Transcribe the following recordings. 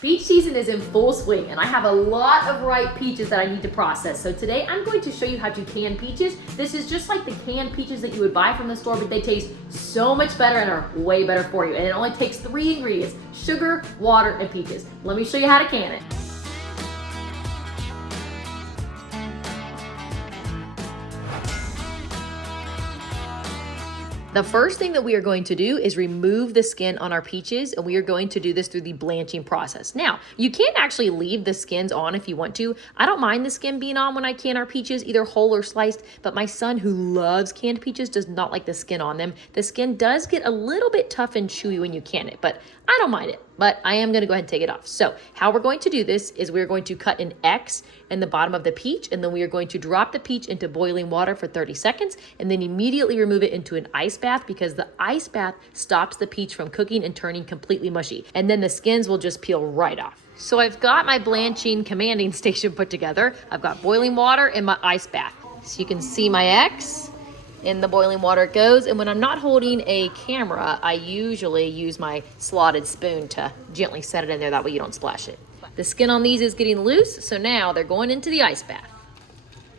Peach season is in full swing and I have a lot of ripe peaches that I need to process. So today I'm going to show you how to can peaches. This is just like the canned peaches that you would buy from the store, but they taste so much better and are way better for you. And it only takes 3 ingredients: sugar, water, and peaches. Let me show you how to can it. The first thing that we are going to do is remove the skin on our peaches, and we are going to do this through the blanching process. Now, you can actually leave the skins on if you want to. I don't mind the skin being on when I can our peaches, either whole or sliced, but my son, who loves canned peaches, does not like the skin on them. The skin does get a little bit tough and chewy when you can it, but I don't mind it. But I am gonna go ahead and take it off. So how we're going to do this is we're going to cut an X in the bottom of the peach, and then we are going to drop the peach into boiling water for 30 seconds, and then immediately remove it into an ice bath, because the ice bath stops the peach from cooking and turning completely mushy. And then the skins will just peel right off. So I've got my blanching commanding station put together. I've got boiling water and my ice bath. So you can see my X. In the boiling water it goes, and when I'm not holding a camera, I usually use my slotted spoon to gently set it in there, that way you don't splash it. The skin on these is getting loose, so now they're going into the ice bath.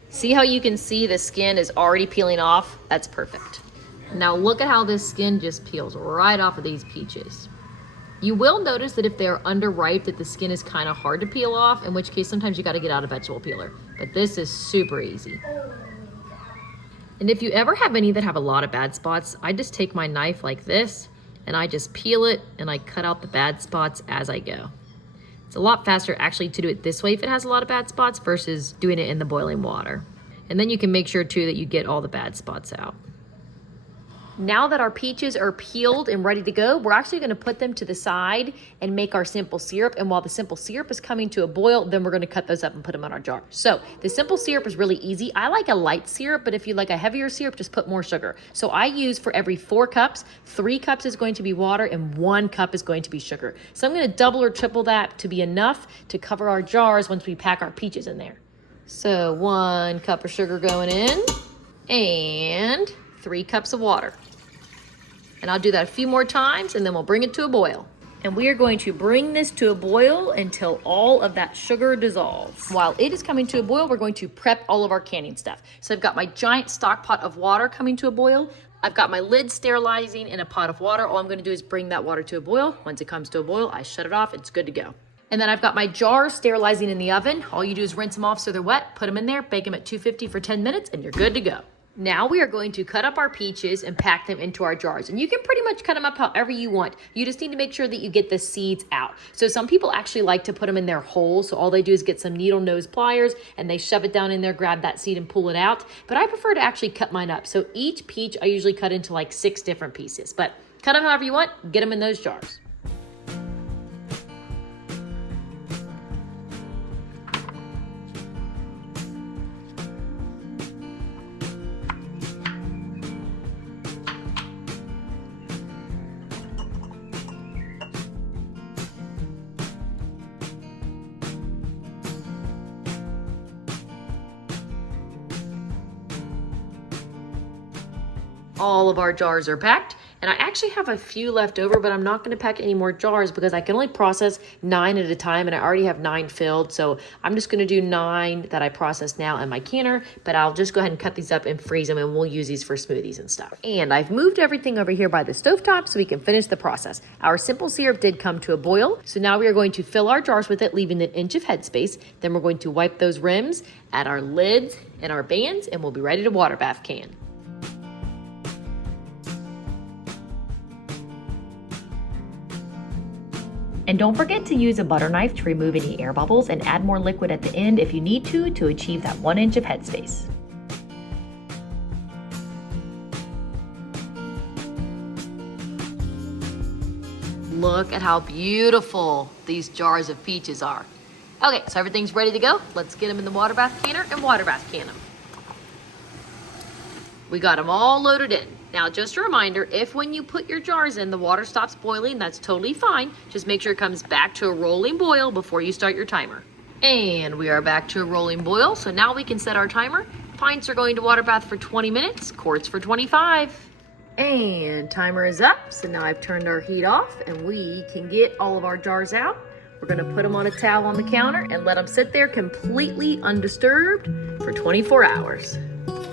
See how you can see the skin is already peeling off? That's perfect. Now look at how this skin just peels right off of these peaches. You will notice that if they're underripe that the skin is kind of hard to peel off, in which case sometimes you got to get out a vegetable peeler, but this is super easy. And if you ever have any that have a lot of bad spots, I just take my knife like this and I just peel it and I cut out the bad spots as I go. It's a lot faster actually to do it this way if it has a lot of bad spots versus doing it in the boiling water. And then you can make sure too that you get all the bad spots out. Now that our peaches are peeled and ready to go, we're actually gonna put them to the side and make our simple syrup. And while the simple syrup is coming to a boil, then we're gonna cut those up and put them in our jar. So the simple syrup is really easy. I like a light syrup, but if you like a heavier syrup, just put more sugar. So I use, for every 4 cups, 3 cups is going to be water and 1 cup is going to be sugar. So I'm gonna double or triple that to be enough to cover our jars once we pack our peaches in there. So 1 cup of sugar going in and 3 cups of water. And I'll do that a few more times and then we'll bring it to a boil. And we are going to bring this to a boil until all of that sugar dissolves. While it is coming to a boil, we're going to prep all of our canning stuff. So I've got my giant stock pot of water coming to a boil. I've got my lid sterilizing in a pot of water. All I'm gonna do is bring that water to a boil. Once it comes to a boil, I shut it off, it's good to go. And then I've got my jars sterilizing in the oven. All you do is rinse them off so they're wet, put them in there, bake them at 250 for 10 minutes, and you're good to go. Now we are going to cut up our peaches and pack them into our jars. And you can pretty much cut them up however you want. You just need to make sure that you get the seeds out. So some people actually like to put them in their whole. So all they do is get some needle nose pliers and they shove it down in there, grab that seed and pull it out. But I prefer to actually cut mine up. So each peach I usually cut into like 6 different pieces. But cut them however you want, get them in those jars. All of our jars are packed, and I actually have a few left over, but I'm not going to pack any more jars because I can only process 9 at a time, and I already have 9 filled. So I'm just going to do 9 that I process now in my canner, but I'll just go ahead and cut these up and freeze them, and we'll use these for smoothies and stuff. And I've moved everything over here by the stovetop so we can finish the process. Our simple syrup did come to a boil, so now we are going to fill our jars with it, leaving an inch of headspace. Then we're going to wipe those rims, add our lids and our bands, and we'll be ready to water bath can. And don't forget to use a butter knife to remove any air bubbles and add more liquid at the end if you need to achieve that 1 inch of headspace. Look at how beautiful these jars of peaches are. Okay, so everything's ready to go. Let's get them in the water bath canner and water bath can them. We got them all loaded in. Now, just a reminder, if when you put your jars in, the water stops boiling, that's totally fine. Just make sure it comes back to a rolling boil before you start your timer. And we are back to a rolling boil, so now we can set our timer. Pints are going to water bath for 20 minutes, quarts for 25. And timer is up, so now I've turned our heat off and we can get all of our jars out. We're gonna put them on a towel on the counter and let them sit there completely undisturbed for 24 hours.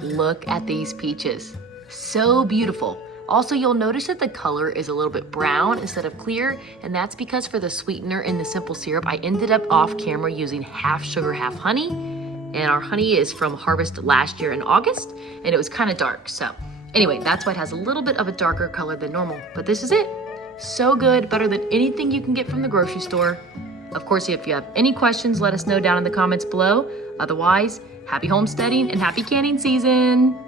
Look at these peaches. So beautiful. Also, you'll notice that the color is a little bit brown instead of clear, and that's because for the sweetener in the simple syrup, I ended up off camera using half sugar, half honey. And our honey is from harvest last year in August, and it was kind of dark. So anyway, that's why it has a little bit of a darker color than normal, but this is it. So good, better than anything you can get from the grocery store. Of course, if you have any questions, let us know down in the comments below. Otherwise, happy homesteading and happy canning season.